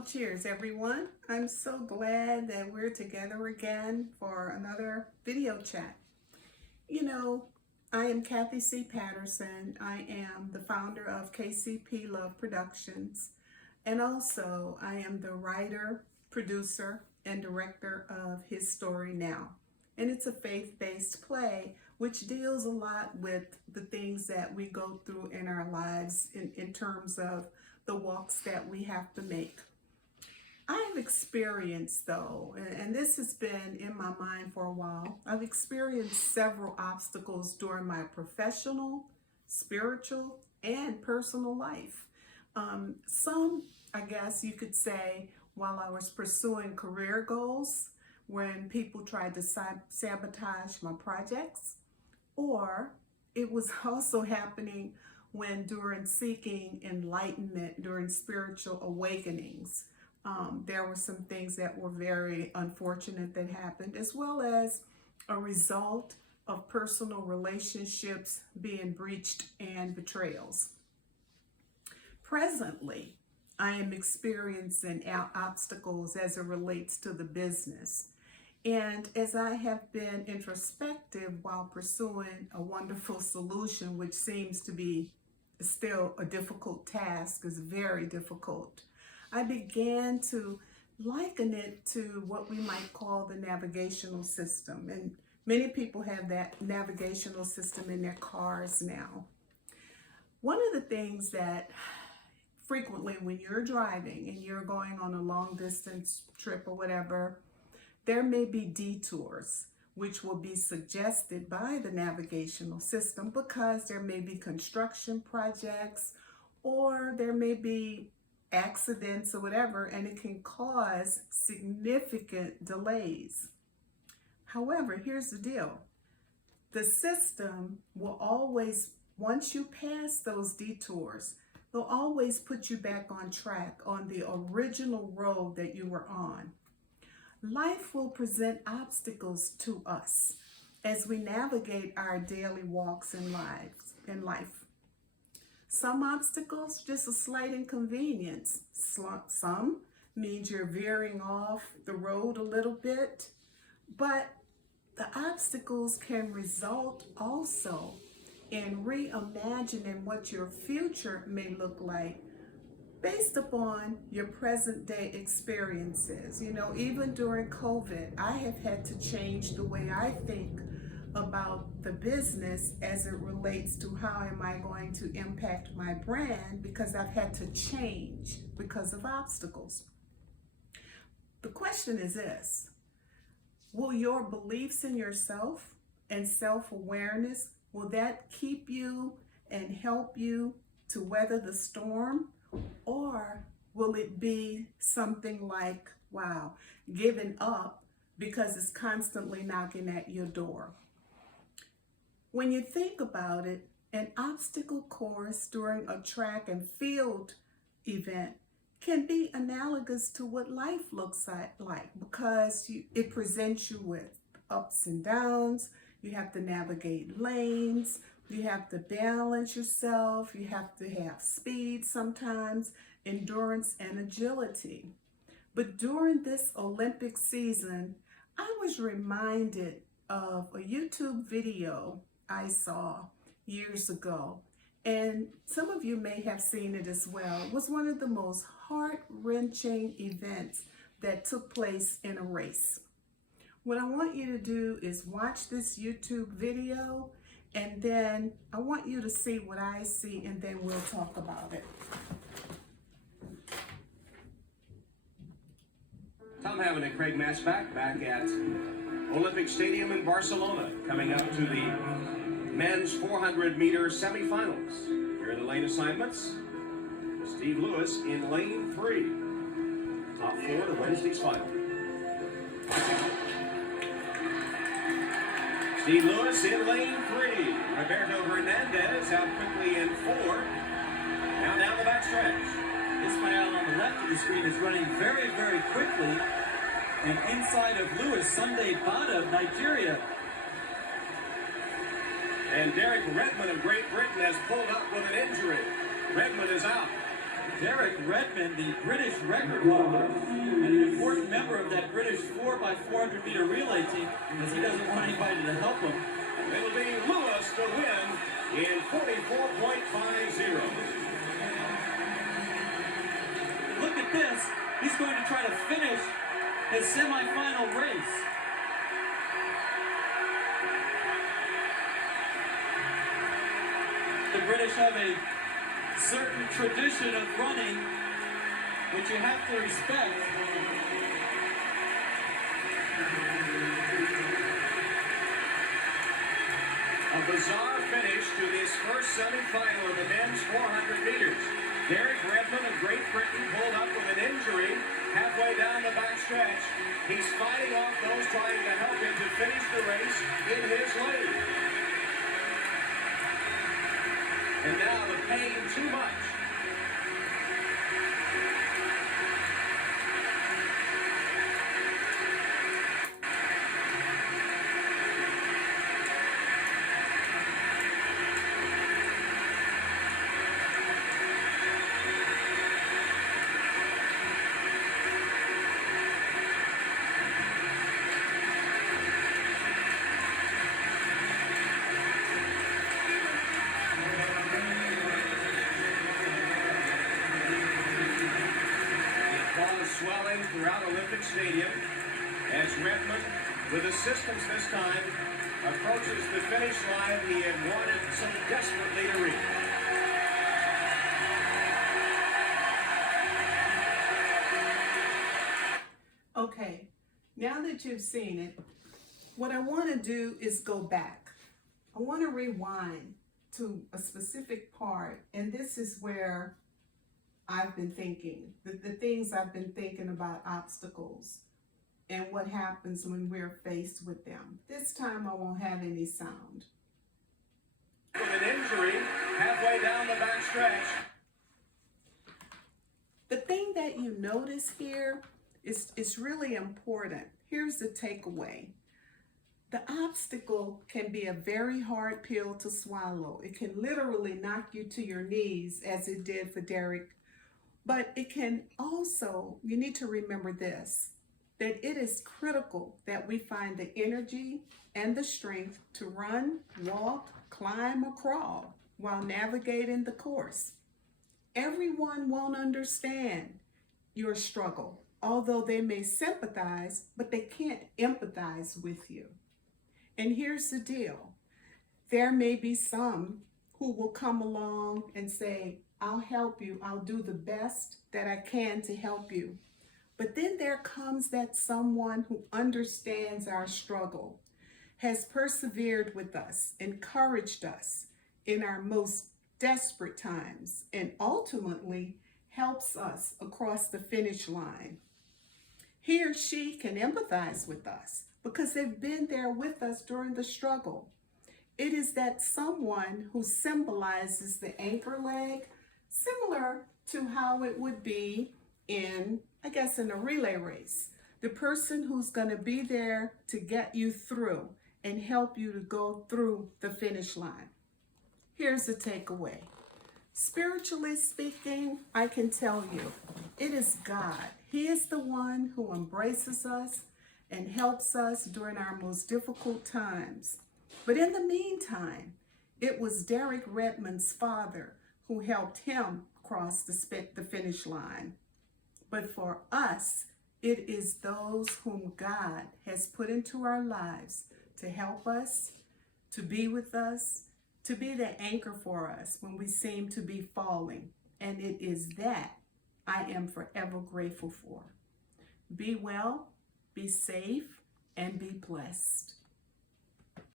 Well, cheers everyone. I'm so glad that we're together again for another video chat. You know, I am Kathy C. Patterson. I am the founder of KCP Love Productions, and also I am the writer, producer, and director of His Story Now. And it's a faith-based play which deals a lot with the things that we go through in our lives in terms of the walks that we have to make. I've experienced, though, and this has been in my mind for a while, I've experienced several obstacles during my professional, spiritual, and personal life. Some, I guess you could say, while I was pursuing career goals, when people tried to sabotage my projects, or it was also happening when during seeking enlightenment, during spiritual awakenings. There were some things that were very unfortunate that happened, as well as a result of personal relationships being breached and betrayals. Presently, I am experiencing obstacles as it relates to the business. And as I have been introspective while pursuing a wonderful solution, which seems to be still a difficult task, is very difficult, I began to liken it to what we might call the navigational system. And many people have that navigational system in their cars now. One of the things that frequently when you're driving and you're going on a long distance trip or whatever, there may be detours which will be suggested by the navigational system because there may be construction projects or there may be accidents or whatever, and it can cause significant delays. However, here's the deal. The system will always, once you pass those detours, they'll always put you back on track on the original road that you were on. Life will present obstacles to us as we navigate our daily walks in life. Some obstacles, just a slight inconvenience. Some means you're veering off the road a little bit, but the obstacles can result also in reimagining what your future may look like based upon your present day experiences. You know, even during COVID, I have had to change the way I think about the business as it relates to how am I going to impact my brand, because I've had to change because of obstacles. The question is this: will your beliefs in yourself and self-awareness, will that keep you and help you to weather the storm? Or will it be something like, wow, giving up because it's constantly knocking at your door? When you think about it, an obstacle course during a track and field event can be analogous to what life looks like because it presents you with ups and downs. You have to navigate lanes. You have to balance yourself. You have to have speed sometimes, endurance, and agility. But during this Olympic season, I was reminded of a YouTube video I saw years ago, and some of you may have seen it as well. It was one of the most heart-wrenching events that took place in a race. What I want you to do is watch this YouTube video, and then I want you to see what I see, and then we'll talk about it. Tom Hammond and Craig Masbach back at Olympic Stadium in Barcelona, coming up to the men's 400-meter semifinals. Here are the lane assignments. Steve Lewis in lane 3. Top 4 to Wednesday's final. Steve Lewis in lane 3. Roberto Hernandez out quickly in 4. Now down the backstretch. Ismael on the left of the screen is running very, very quickly. And inside of Lewis, Sunday Bada of Nigeria. And Derek Redmond of Great Britain has pulled up with an injury. Redmond is out. Derek Redmond, the British record holder, and an important member of that British 4x400 meter relay team, as he doesn't want anybody to help him. It'll be Lewis to win in 44.50. Look at this. He's going to try to finish his semifinal race. The British have a certain tradition of running, which you have to respect. A bizarre finish to this first semifinal of the men's 400 meters. Derek Redmond of Great Britain pulled up with an injury halfway down the back stretch. He's fighting off those trying to help him to finish the race in his lane. And now the pain too much. Swelling throughout Olympic Stadium as Redmond, with assistance this time, approaches the finish line he had wanted so desperately to reach. Okay, now that you've seen it, what I want to do is go back. I want to rewind to a specific part, and this is where I've been thinking, the things I've been thinking about obstacles and what happens when we're faced with them. This time I won't have any sound. With an injury halfway down the back stretch. The thing that you notice here is really important. Here's the takeaway. The obstacle can be a very hard pill to swallow. It can literally knock you to your knees, as it did for Derek. But it can also, you need to remember this, that it is critical that we find the energy and the strength to run, walk, climb, or crawl while navigating the course. Everyone won't understand your struggle, although they may sympathize, but they can't empathize with you. And here's the deal. There may be some who will come along and say, I'll help you. I'll do the best that I can to help you. But then there comes that someone who understands our struggle, has persevered with us, encouraged us in our most desperate times, and ultimately helps us across the finish line. He or she can empathize with us because they've been there with us during the struggle. It is that someone who symbolizes the anchor leg, similar to how it would be in a relay race. The person who's going to be there to get you through and help you to go through the finish line. Here's the takeaway. Spiritually speaking, I can tell you, it is God. He is the one who embraces us and helps us during our most difficult times. But in the meantime, it was Derek Redmond's father who helped him cross the finish line. But for us, it is those whom God has put into our lives to help us, to be with us, to be the anchor for us when we seem to be falling. And it is that I am forever grateful for. Be well, be safe, and be blessed.